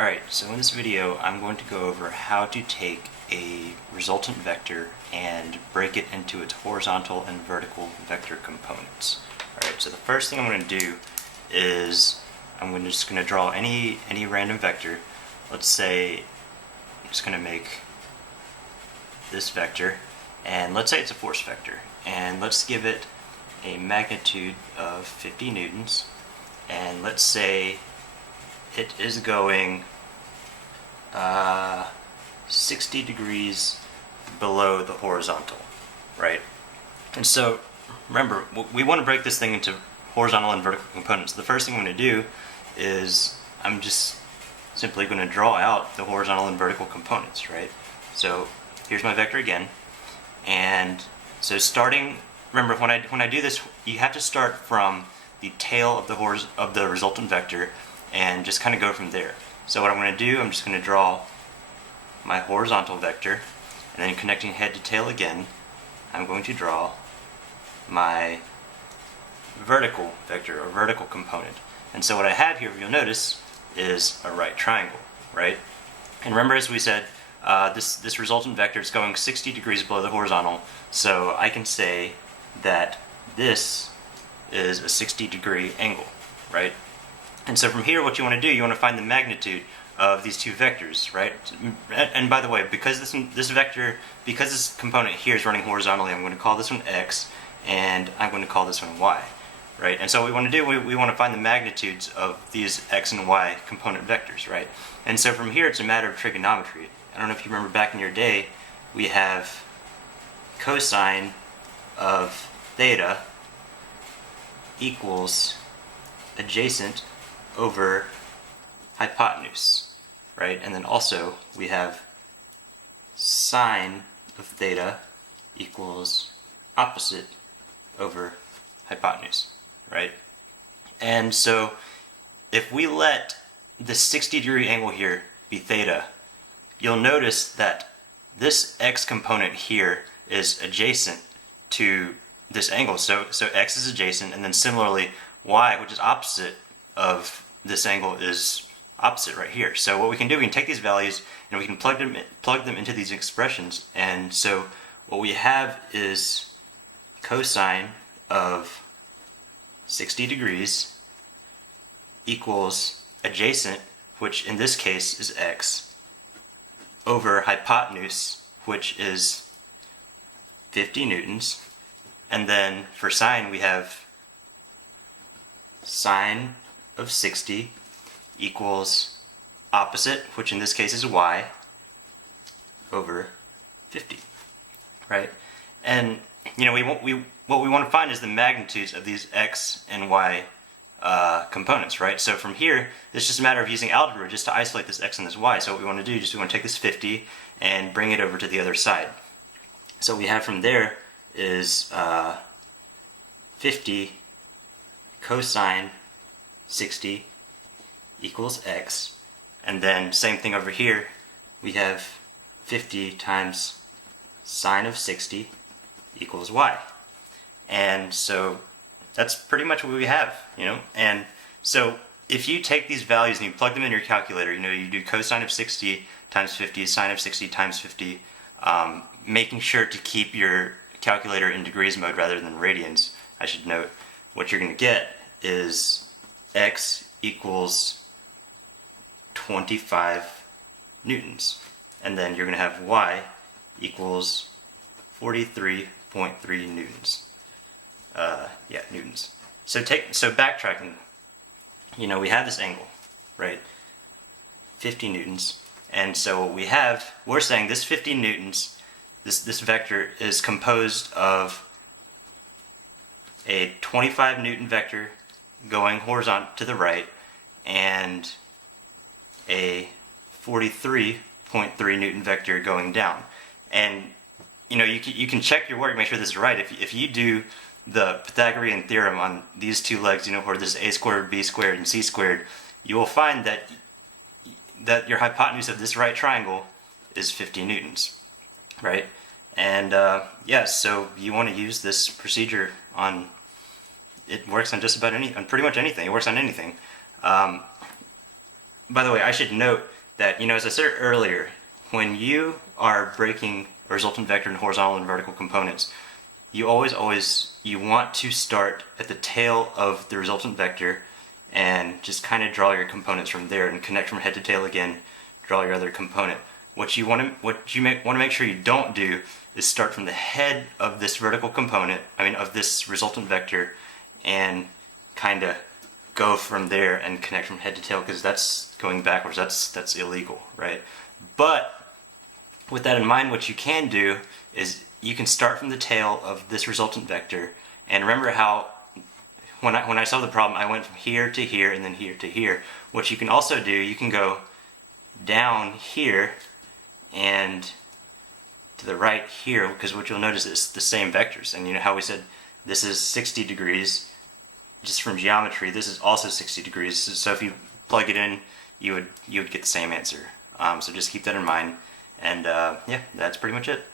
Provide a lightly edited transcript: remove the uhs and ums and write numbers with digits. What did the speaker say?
Alright, so in this video I'm going to go over how to take a resultant vector and break it into its horizontal and vertical vector components. Alright, so the first thing I'm going to do is I'm just going to draw any random vector. Let's say I'm just going to make this vector, and let's say it's a force vector, and let's give it a magnitude of 50 newtons, and let's say it is going 60 degrees below the horizontal, right? And so remember, we want to break this thing into horizontal and vertical components. The first thing I'm going to do is I'm just simply going to draw out the horizontal and vertical components, right? So here's my vector again, and so remember when I do this, you have to start from the tail of the resultant vector and just kind of go from there. So what I'm going to do, I'm just going to draw my horizontal vector, and then connecting head to tail again, I'm going to draw my vertical vector, or vertical component. And so what I have here, you'll notice, is a right triangle, right? And remember, as we said, this resultant vector is going 60 degrees below the horizontal, so I can say that this is a 60-degree angle, right? And so from here, what you want to do, you want to find the magnitude of these two vectors, right? And by the way, because this component here is running horizontally, I'm going to call this one x, and I'm going to call this one y, right? And so what we want to do, we want to find the magnitudes of these x and y component vectors, right? And so from here, it's a matter of trigonometry. I don't know if you remember back in your day, we have cosine of theta equals adjacent over hypotenuse, right? And then also we have sine of theta equals opposite over hypotenuse, right? And so if we let the 60-degree angle here be theta, you'll notice that this x component here is adjacent to this angle. So x is adjacent, and then similarly y, which is opposite of this angle, is opposite right here. So what we can do, we can take these values and we can plug them into these expressions. And so what we have is cosine of 60 degrees equals adjacent, which in this case is x, over hypotenuse, which is 50 newtons. And then for sine, we have sine of 60 equals opposite, which in this case is y, over 50, right? And what we want to find is the magnitudes of these x and y components, right? So from here, it's just a matter of using algebra just to isolate this x and this y. So what we want to do is we want to take this 50 and bring it over to the other side. So what we have from there is 50 cosine 60 equals x, and then same thing over here, we have 50 times sine of 60 equals y. And so that's pretty much what we have, and so if you take these values and you plug them in your calculator, you do cosine of 60 times 50, sine of 60 times 50, making sure to keep your calculator in degrees mode rather than radians. I should note, what you're going to get is x equals 25 newtons, and then you're going to have y equals 43.3 newtons. Newtons. So backtracking, we have this angle, right? 50 newtons, and so what we're saying this 50 newtons, this vector is composed of a 25 newton vector going horizontal to the right, and a 43.3 newton vector going down. And you can check your work, make sure this is right. If you do the Pythagorean theorem on these two legs, where this is a squared, b squared, and c squared, you will find that your hypotenuse of this right triangle is 50 newtons, right? And so you want to use this procedure on. It works on just about pretty much anything. It works on anything. by the way, I should note that, as I said earlier, when you are breaking a resultant vector in horizontal and vertical components, you you want to start at the tail of the resultant vector and just kind of draw your components from there and connect from head to tail again, draw your other component. What you want to make sure you don't do is start from the head of this vertical component, of this resultant vector, and kind of go from there and connect from head to tail, because that's going backwards. That's illegal, right? But with that in mind, what you can do is you can start from the tail of this resultant vector, and remember how when I solved the problem, I went from here to here and then here to here. What you can also do, you can go down here and to the right here, because what you'll notice is the same vectors. And you know how we said this is 60 degrees just from geometry, this is also 60 degrees. So if you plug it in, you would get the same answer. So just keep that in mind. And yeah, that's pretty much it.